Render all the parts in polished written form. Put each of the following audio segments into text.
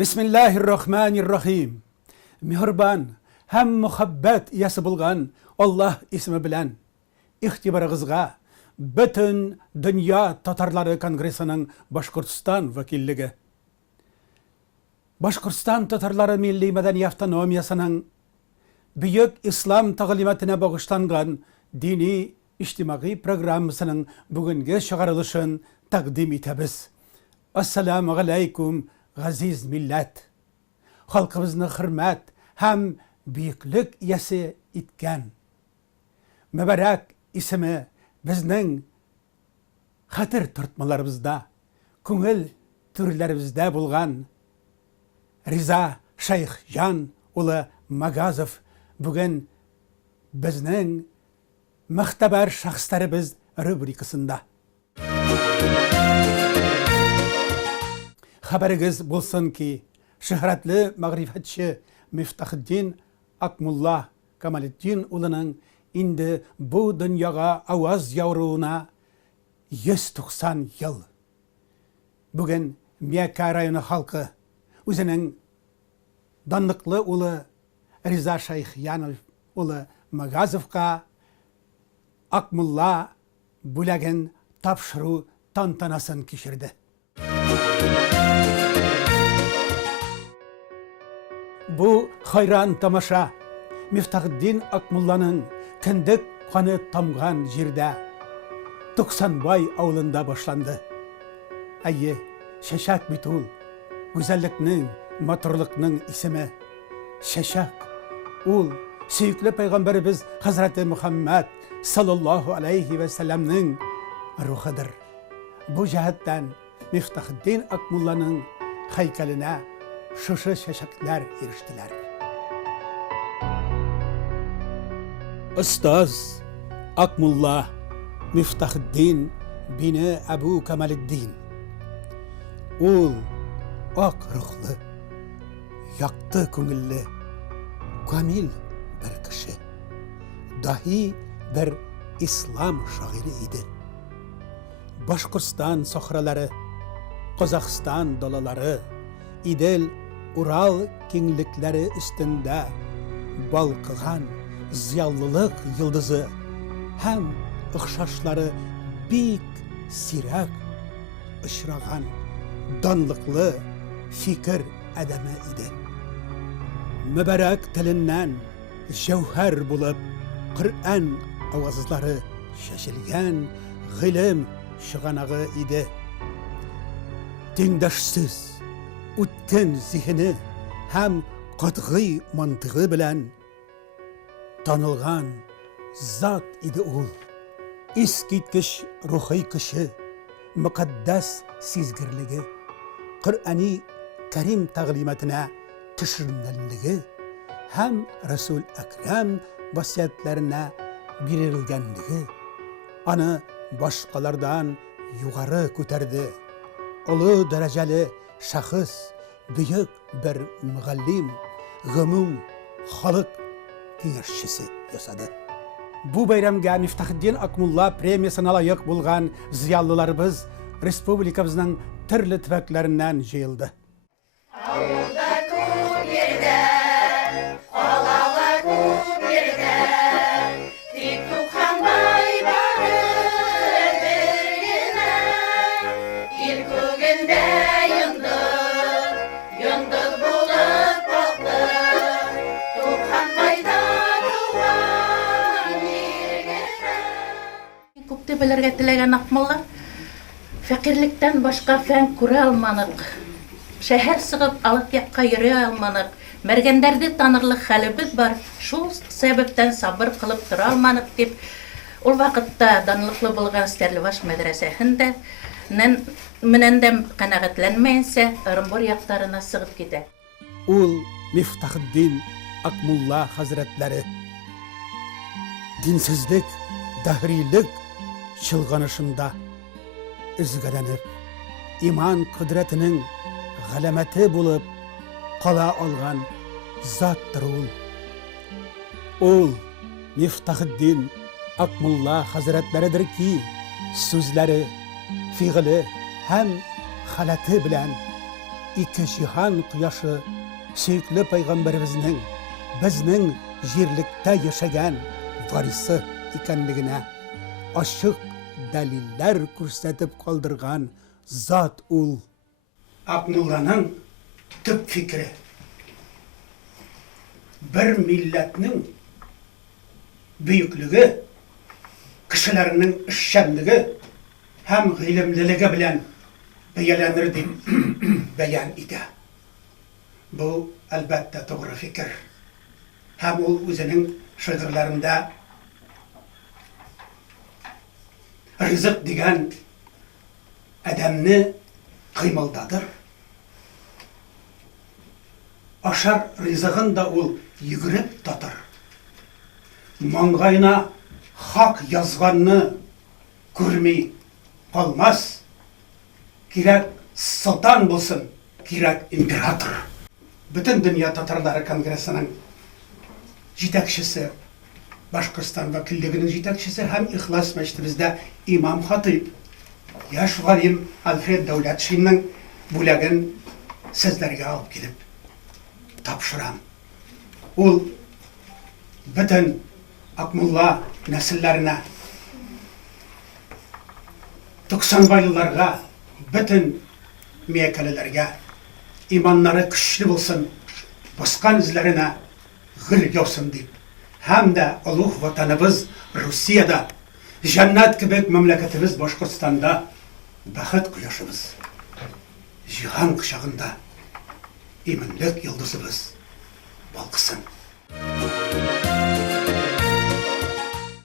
Bismillahirrahmanirrahim. Mehriban hem muhabbet iyesi bulgan Allah ismi bilen ihtibarıgızga bütün Dünya Tatarları Kongresi'nin Başkurtistan vakilligi. Başkurtistan Tatarları Milli Medeni Avtonomiyasının Büyük İslam tağlimatına bağışlangan dini içtimai programmasının bugünkü çıkarılışın takdim etemiz. Assalamu alaikum aziz millet. Halkımızın hürmet hem büyüklük iyesi itken. Mübarek ismi bizning hatır turtmalarımızda, көңіл türlerimizde bulgan Riza Şeyh Jan ulu Magazov bugün bizning muhtabar şahslarımız rubrikasında. Haberiniz bulsun ki şöhretli mağrifatçı Miftahiddin Akmullah Kamaleddin ulu'nun indi bu dünyaya avaz yavruğuna 190 yıl. Bugün Miyaka rayonu halkı özünün danlıklı ulu Riza Şeyh Jan ulu Magazov'a Akmullah bulagın tapşırı tantanasını geçirdi. Bu hayran tamaşa Miftahiddin Akmullah'nın kindik kanı tamgan jirde Tuksanbay avlunda başlandı. Ayy, Şeşak Bitul, güzelliknin, maturlukның ismi Şeşak. Ul, süyüklü Peygamberimiz Hazreti Muhammed sallallahu aleyhi ve sellem'nin ruhudur. Bu cihetten Miftahiddin Akmullah'nın heykeline şuşu şeşaklar eriştiler. Ustaz Akmullah Miftahiddin bini Ebu Kamaleddin. Ul ak ruhlu, yaktı көңіллі, kamil bir kişi. Dahi bir İslam şairi idi. Başkurstan sohraları, Kazakistan dalaları, İdil Ural kenglikleri üstünde balkıgan ziyallılık yıldızı hem ıhşaşları bik sirak ışragan danlıklı fikir adamı idi. Mübarek tilinden jevher bulup Kur'an avazları şaşılgan g'ilim şıganağı idi. Tengdaşsız, o'tkin zihni hem qat'iy mantığı bilen tanılgan zat idi ul. Eskitkish ruhiy kishi, muqaddas sezgirligi, Qur'ani Karim ta'limatına tishringanligi hem Resul Akram vasiyatlarına berilganligi ana boshqalardan yuqori ko'tardi. Ulu dereceli şahıs, büyük bir mügallim, gümüm, halk kengeşçisi yasadı. Bu bayramga Miftahiddin Akmullah premiyasına layık bulgan ziyallılarımız Respublikamızın türlü tübeklerinden jayıldı. Belirge tilegen Akmullah, fakirlikten başka fen kura almanık, şehir sığıp alıp yapka yürüye almanık, mergenlerde tanırlık halimiz var, şu sebepten sabır kılıp tura almanık deyip, o vakitte danılıklı bulgan Sterlibaş medresesinde minendem kanagatlenmeyinse Irımbor yaktarına sığıp gider. Ul Miftahiddin Akmullah Hazretleri dinsizlik, dahrilik çılganışında izgalanıp, iman kudretinin galameti bulup qala olgan zattır ul. Ul Miftahiddin Akmullah Hazretleridir ki sözleri, fiili hem halatı bilen iki cihan kıyaşı süykli peygamberimizin bizning jirlikte yaşagan varisi ekanligine açık daliller ko'rsatib qoldirgan zot ul. Akmulla'nın tüp fikri bir milletinin büyüklüğü, kişilerinin işçenliği hem ilimliliği bilen beyelenir dip beyan idi. Bu elbette doğru fikir. Hem o özünün şiirlerinde rızık diyen adamını kıymaldadır. Aşar rızıkın da ol yürüp tatır. Mangayına hak yazganını görmey kalmaz. Gerek sultan bulsun, gerek imperator. Bütün Dünya Tatarları Kongresi'nin yetakçısı, Başkırstan Vakilliğinin yetakçısı hem İhlas Meclisimizde İmam Hatip, yaş galim Alfred Devletçi'nin bulagın sizlerge alıp gidip tapşıram. Ol bütün Akmulla nesillerine, 90 baylılarga, bütün meyekelilerge imanları güçlü olsun, baskan izlerine gül olsun deyip, hem de uluh vatanımız Rusya'da, cennet gibi memleketimiz Başkırstan'da bakıt kuyuşumuz, cihan kuşağında imanlık yıldızımız balkısın.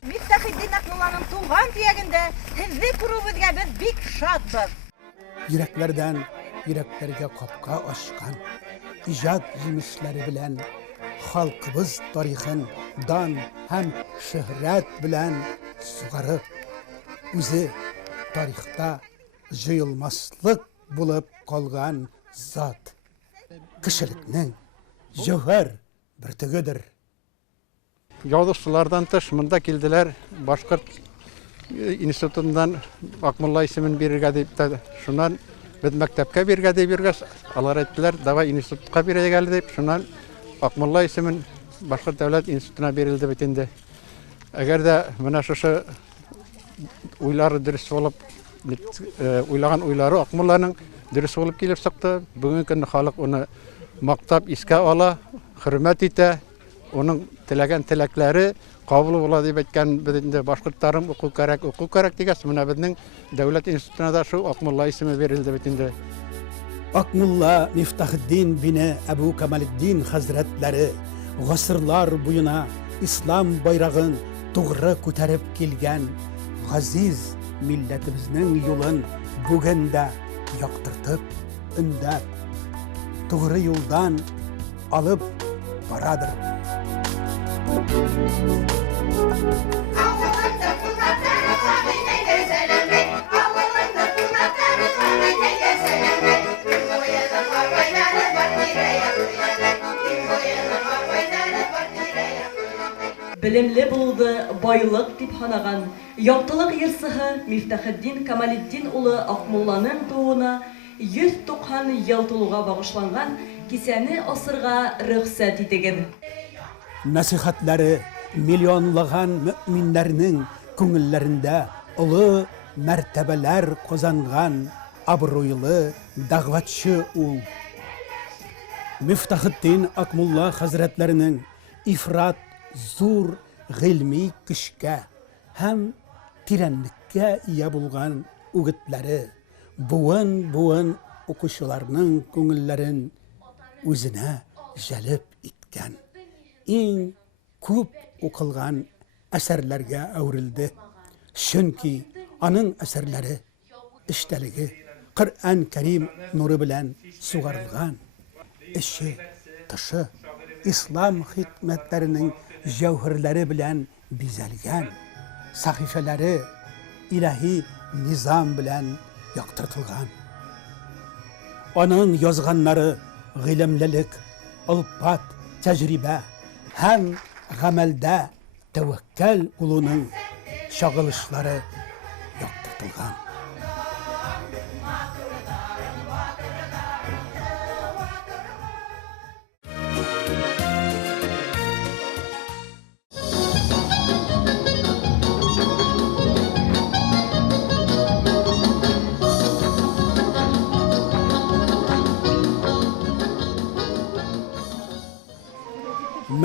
Müftəxiddin Akmulla'nın tuğan diyeginde hizli kurubuzga biz bik şadbız. Yüreklerden yüreklerge kapka açkan, icad yemişleri bilen, halkımız tarihin dan hem şöhret bilen sugarı, özü tarihta jıyılmaslık bulup kalgan zat, kişiliknin jevher bir tügüdür. Yazıçılardan tış mında kildiler, Başkırt institutundan Akmulla ismin birge deyip de şundan biz mektepke birge deyip birge alar ettiler, dava institutka birge geldi deyip şundan Akmulla ismin Başkırt Devlet İnstitutuna verildi bitindi. Eğer de bana şu uyları dürüst olup, uylagan uyları Akmulla'nın dürüst olup gelip çıktı. Bugün halk onu maktap iske ala, hürmet ite, onun tilegen tilekleri kabul ola deyip etken bizde Başkırtlarım oku kerek diges. Buna bizning Devlet İnstitutuna da şu Akmulla ismi verildi bitindi. Akmulla Miftahiddin bini Ebu Kemaliddin Hazretleri asırlar boyuna İslam bayrağın doğru ko'tarib kelgan aziz milletimizning yo'lin bugün de yoqtirtib, undab, doğru yoldan alıp baradır. Bilimli buldu, baylık dip hanagan, yaptılık yırsığı Miftahiddin Kemaliddin ulu Akmulla'nın doğuna 190 yıl tuluğa bağışlangan kiseni asırga rühsat edigen. Nasihatları milyonlagan müminlerinin köngüllerinde ulu mertebeler kazangan abroylu dağvatçı ul. Miftahiddin Akmulla Hazretlerinin ifrat zor gilmi kışka hem tirenlikka iya bulgan öğütleri buun okuşularının köngüllerin özüne jelip itken en köp okılgan eserlerge evrildi. Çünkü anın eserleri işteligi Kur'an-ı Kerim nuru bilen sugarılgan, işi, dışı, İslam hikmetlerinin cevherleri bilen bizelgen, sahifeleri ilahi nizam bilen yaktırtılgan. Onun yazganları gılimlilik, alpat, tecrübe, hem gamelde tevekkel ulunun şagılışları yaktırtılgan.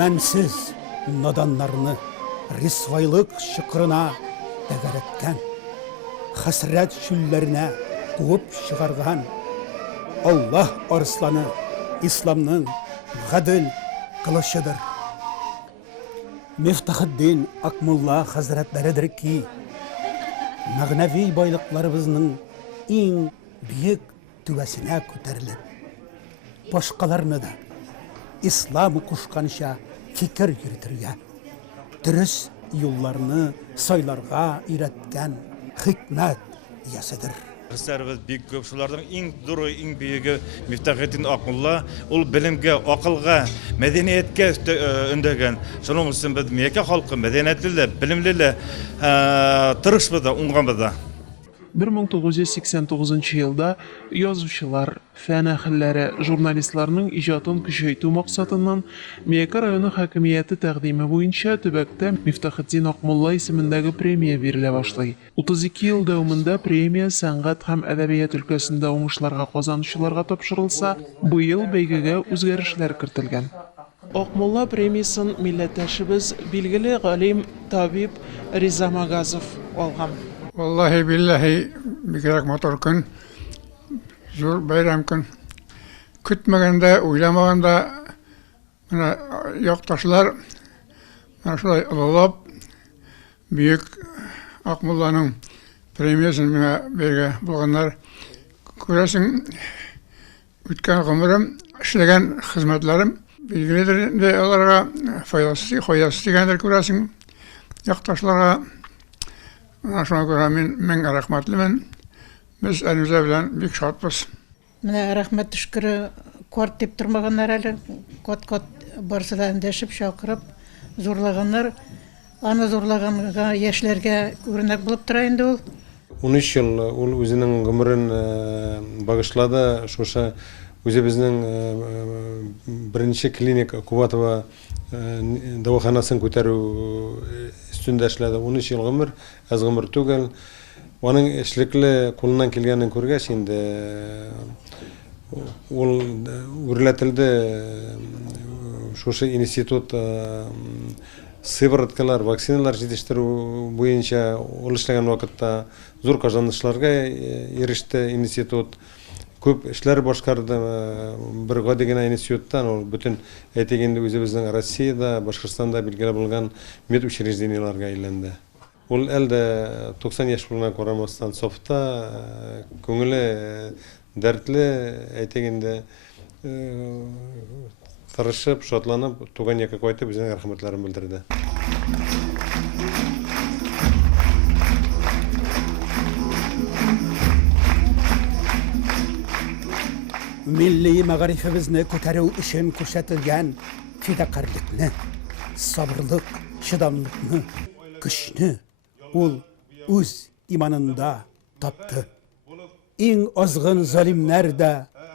мәнсіз наданларны рисвайлык шықырына тәгәрәткән, хәсрәт шүлләренә куып чыгарган Аллаһ арсланы исламның гадел кылычыдыр. Мифтахиддин Акмулла хәзрәтләридер ки, мәгънәви байлыкларыбызның иң бийек түбәсенә күтәрелеп, башкаларны да ислам кушканча фикер йөртергә, дөрес юлларны сайларга өйрәткән хикмәт ияседер. Biz бик көп, шуларның иң зуры, иң бийеге Мифтахиддин Акмулла, ул билимгә, акылга, мәдәнияткә өндәгән. Шуның өчен без Мекка халкы мәдәниятле, билимле, тырышбыз да, уңганбыз да. 1989 елда язучылар, фән әһелләре, журналистларның иҗатын көчәйтү максатыннан Мекка районы хакимияте тәкъдиме буенча төбәктә Мифтахиддин Акмулла исемендәге премия бирелә башлый. 32 ел дәвамында премия сәнгать һәм әдәбият өлкәсендә уңышларга казанучыларга тапшырылса, быел бәйгегә үзгәрешләр кертелгән. Акмулла премиясын милләттәшебез, билгеле галим, табиб Риза Магазов алган. Vallahi billahi bigrak motor kun, zor bayram kun. Kütmegende, uylamaganda mana yoktaşlar mana şulay ılılap büyük Akmulla'nın premiyasını mene berge bulganlar. Köresin ütken gümürüm, işlegen hizmetlerim bilgilidir de onlara faydası digendir köresin yoktaşlara. Şuna göre men rahmetlimen. Biz elimizde bilen büyük şartpız. Менә рәхмәт төшкере кварт дип тормаганнар әле. Кот барсы да эндәшеп, шакырып, зурлаганнар. Аны зурлаганга яшьләргә үрнәк булып тора инде ул. 13 ел ул үзенең гомерен багышлады. Шушы үзебезнең беренче клиника Кубатова дәваханасын күтәрү üstünde эшләде. 13 ел гомер, аз гомер түгел. Аның эшлекле кулыннан килгәнен күргәч инде ул үрләтелде. Шушы институт сывороткалар, вакциналар җитештерү буенча ул эшләгән вакытта зур казанышларга иреште институт. Көп эшләр башкарды. Бер гади генә институттан ул бүтән әйтегәндә үзебезнең Россиядә, Башкортстанда билгеле булган медучреждениеларга әйләнде. Ул әлдә 90 яшь булган карамастан софта, күңеле дәртле әйтегәндә тырышып, шатланып, туган якка кайтып безнең рәхмәтләрен белдерде. Milli мәгарифебезне күтәрү өчен күрсәтелгән фидакарлыкны, сабырлык, чыдамлыкны, көчне ул үз иманында тапты. Иң азгын залимнәр дә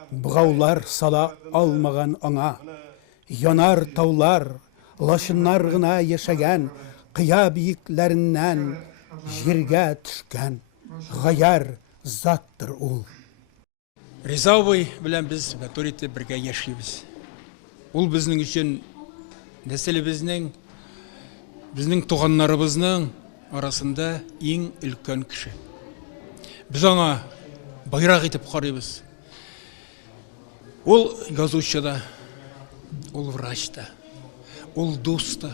бугаулар сала алмаган аңа. Янар таулар, лашыннар гына яшәгән кыя биекләреннән җиргә төшкән гаяр заттыр ул. Риза абый белән без Баторитта бергә яшибез. Ул безнең өчен нәселебезнең, безнең туганнарыбызның арасында иң өлкән кеше. Без аңа байрак итеп карыйбыз. Ул язучы да, ул врач та, ул дус та,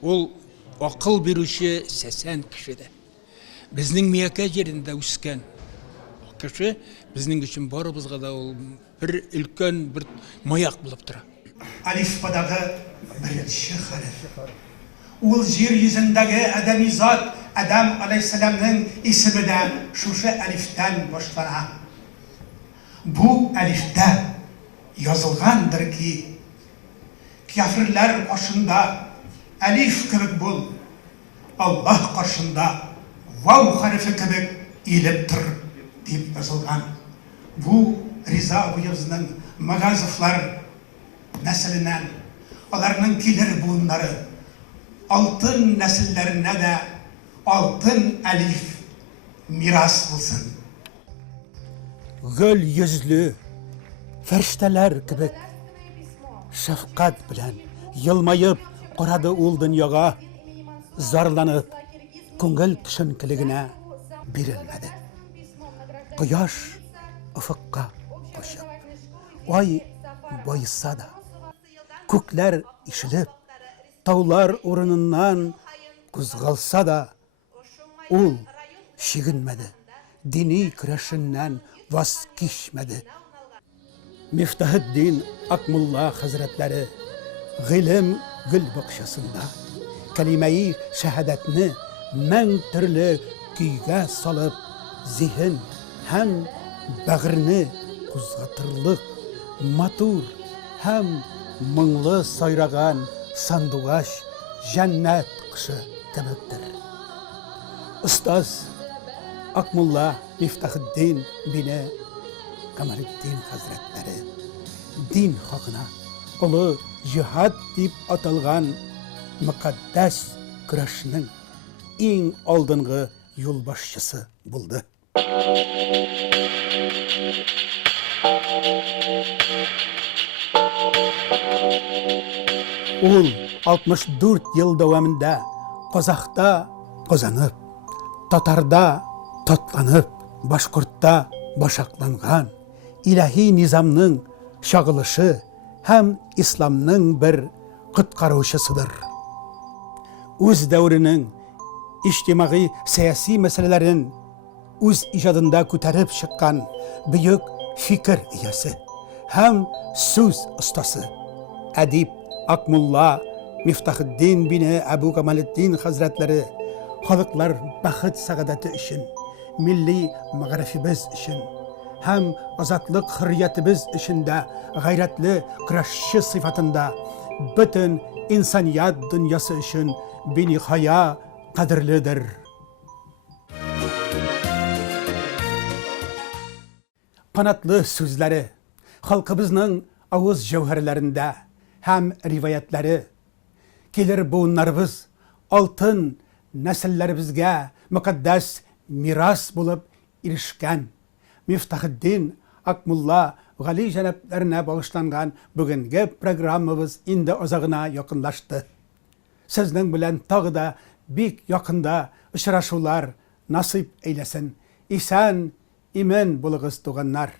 ул акыл бирүче сәсән кеше дә. Безнең Мекка җирендә үскән кеше безнең өчен барыбызга да ул бер өлкән бер маяк булып тора. Алифбадагы беренче хәреф. Ул җир йөзендәге адәми зат Адам алейһиссаламның исеме дә шушы алифтан башлана. Бу алифтә язылгандыр ки, кафирләр каршында алиф кебек бул, Аллаһ каршында вау хәрефе кебек илеп тор дип язылган. Бу Риза абыебезнең Магазовлар нәселеннән, аларның килер буыннары, алтын нәселләренә дә алтын алиф мирас булсын. Гөл йөзле фәрештәләр кебек шәфкать белән Yılmayıp qarады ул дөньяга, зарланып, күңел төшенкелегенә бирелмәде. Кояш ufukka koşup, ay bayısa da, kökler işilip, taular orunundan kuzgalsa da, ul şiginmedi, dini küreşinden vazgeçmedi. Miftahüddin Akmulla Hazretleri, gılım gül bakışasında, kelime-i şehadetini men türlü küyge salıp, zihin hem bağrını kuzgatırlık, matur hem mыңлы сайраган сандуғаш жәннәт кышы кебектер. Ұстаз Акмулла Мифтахыддин бине Камалетдин Хазретлері дин хақына ұлы жихад дип аталған мұқаддәс күрәшнең ең алдыңғы юлбашчысы болды. Ул 64 ел дәвамында Казахта казанып, Татарда татланып, Башқұртта башакланган, илаһи низамның шагылышы һәм исламның бір құтқарушысыдыр. Үз дәүренең иҗтимагый сәяси мәсьәләләрен үз иҗадында күтәреп чыккан бөек фикер иясе һәм сүз остасы әдип Акмулла Мифтахыддин бине Әбу Камалетдин Хазретләре халыклар бәхет сәгадәте өчен, милли мәгърифебез өчен һәм азатлык хөрриятебез өчен дә гайрәтле көрәшче сыйфатында бөтен инсаният дөньясы өчен бинихая кадерледер. Канатлы сүзләре халкыбызның авыз җәүһәрләрендә һәм риваятләре килер буыннарыбыз алтын нәселләребезгә мөкаддәс мирас булып ирешкән. Мифтахыддин Акмулла Гали җәнәпләренә багышланган бүгенге программабыз инде азагына якынлашты. Сезнең белән тагы да бик якында очрашулар насыйп әйләсен. Исән, имен булыгыз туганнар.